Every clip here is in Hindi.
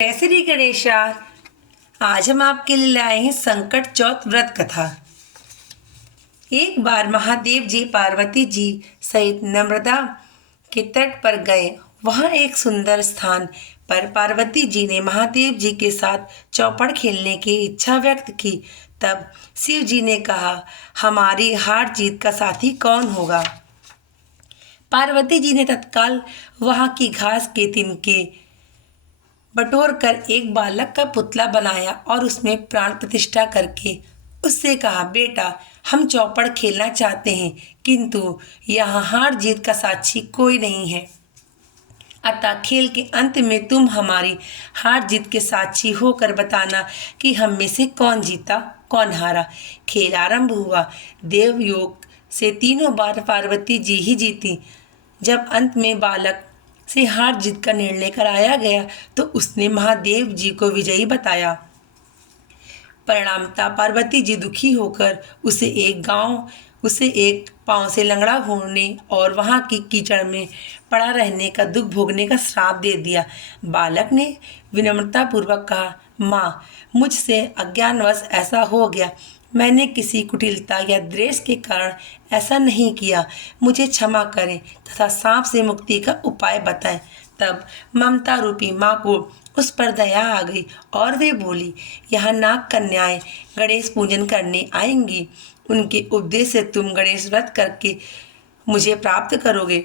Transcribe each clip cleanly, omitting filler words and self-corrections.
जय श्री गणेशा। आज हम आपके लिए लाए हैं संकट चौथ व्रत कथा। एक बार महादेव जी पार्वती जी सहित नर्मदा के तट पर गए। वहां एक सुंदर स्थान पर पार्वती जी ने महादेव जी के साथ चौपड़ खेलने की इच्छा व्यक्त की। तब शिव जी ने कहा, हमारी हार जीत का साथी कौन होगा? पार्वती जी ने तत्काल वहां की घास के तिनके बटोर कर एक बालक का पुतला बनाया और उसमें प्राण प्रतिष्ठा करके उससे कहा, बेटा, हम चौपड़ खेलना चाहते हैं, किंतु यहाँ हार जीत का साक्षी कोई नहीं है। अतः खेल के अंत में तुम हमारी हार जीत के साक्षी होकर बताना कि हम में से कौन जीता कौन हारा। खेल आरंभ हुआ। देवयोग से तीनों बार पार्वती जी ही जीती। जब अंत में बालक से हार जीत का निर्णय कराया गया तो उसने महादेव जी को विजयी बताया। परिणामतः पार्वती जी दुखी होकर उसे एक पांव से लंगड़ा होने और वहां की कीचड़ में पड़ा रहने का दुख भोगने का श्राप दे दिया। बालक ने विनम्रता पूर्वक कहा, माँ, मुझसे अज्ञानवश ऐसा हो गया। मैंने किसी कुटिलता या द्वेष के कारण ऐसा नहीं किया। मुझे क्षमा करें तथा सांप से मुक्ति का उपाय बताएं। तब ममता रूपी माँ को उस पर दया आ गई और वे बोली, यहाँ नाग कन्याएं गणेश पूजन करने आएंगी। उनके उपदेश से तुम गणेश व्रत करके मुझे प्राप्त करोगे।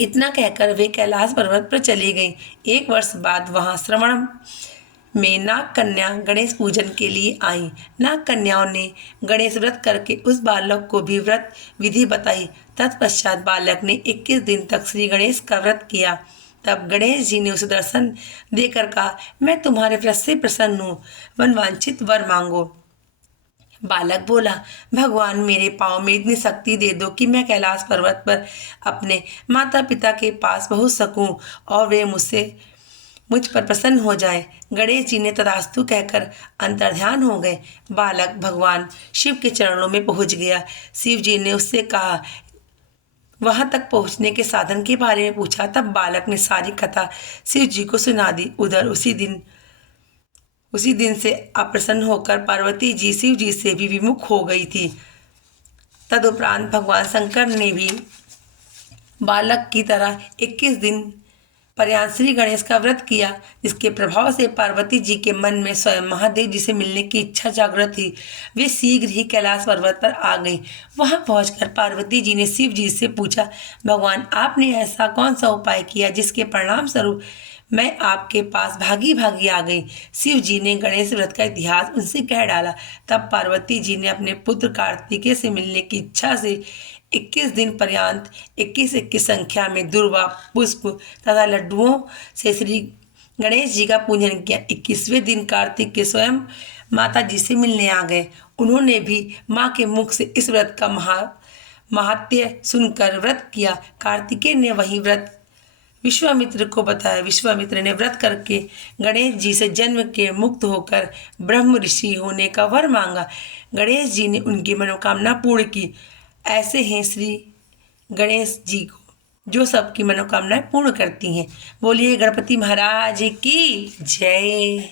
इतना कहकर वे कैलाश पर्वत पर चली गईं। एक वर्ष बाद वहां श्रवण में नाग कन्या गणेश पूजन के लिए आई। नाग कन्याओं ने गणेश व्रत करके उस बालक को भी व्रत विधि बताई। तत्पश्चात बालक ने 21 दिन तक श्री गणेश का व्रत किया। तब गणेश जी ने उसे दर्शन देकर कहा, मैं तुम्हारे व्रत से प्रसन्न हूँ, मनवांछित वर मांगो। बालक बोला, भगवान, मेरे पाँव में इतनी शक्ति दे दो कि मैं कैलाश पर्वत पर अपने माता पिता के पास पहुँच सकूं और वे मुझ पर प्रसन्न हो जाए। गणेश जी ने तथास्तु कहकर अंतर्ध्यान हो गए। बालक भगवान शिव के चरणों में पहुंच गया। शिव जी ने उससे कहा, वहां तक पहुंचने के साधन के बारे में पूछा। तब बालक ने सारी कथा शिव जी को सुना दी। उधर उसी दिन से अप्रसन्न होकर पार्वती जी शिव जी से भी विमुख हो गई थी। तदुपरांत भगवान शंकर ने भी बालक की तरह 21 दिन पर्यंत श्री गणेश का व्रत किया, जिसके प्रभाव से पार्वती जी के मन में स्वयं महादेव जी से मिलने की इच्छा जागृत हुई। वे शीघ्र ही कैलाश पर्वत पर आ गई। वहां पहुंचकर पार्वती जी ने शिव जी से पूछा, भगवान, आपने ऐसा कौन सा उपाय किया जिसके परिणाम स्वरूप मैं आपके पास भागी भागी आ गई? शिव जी ने गणेश व्रत का इतिहास उनसे कह डाला। तब पार्वती जी ने अपने पुत्र कार्तिकेय से मिलने की इच्छा से 21 दिन पर्यंत 21 संख्या में दुर्वा, पुष्प तथा लड्डुओं से श्री गणेश जी का पूजन किया। 21वें दिन कार्तिक के स्वयं माता जी से मिलने आ गए। उन्होंने भी माँ के मुख से इस व्रत का महात्म्य सुनकर व्रत किया। कार्तिकेय ने वही व्रत विश्वामित्र को बताया। विश्वामित्र ने व्रत करके गणेश जी से जन्म के मुक्त होकर ब्रह्म ऋषि होने का वर मांगा। गणेश जी ने उनकी मनोकामना पूर्ण की। ऐसे हैं श्री गणेश जी को जो सबकी मनोकामनाएं पूर्ण करती हैं। बोलिए गणपति महाराज की जय।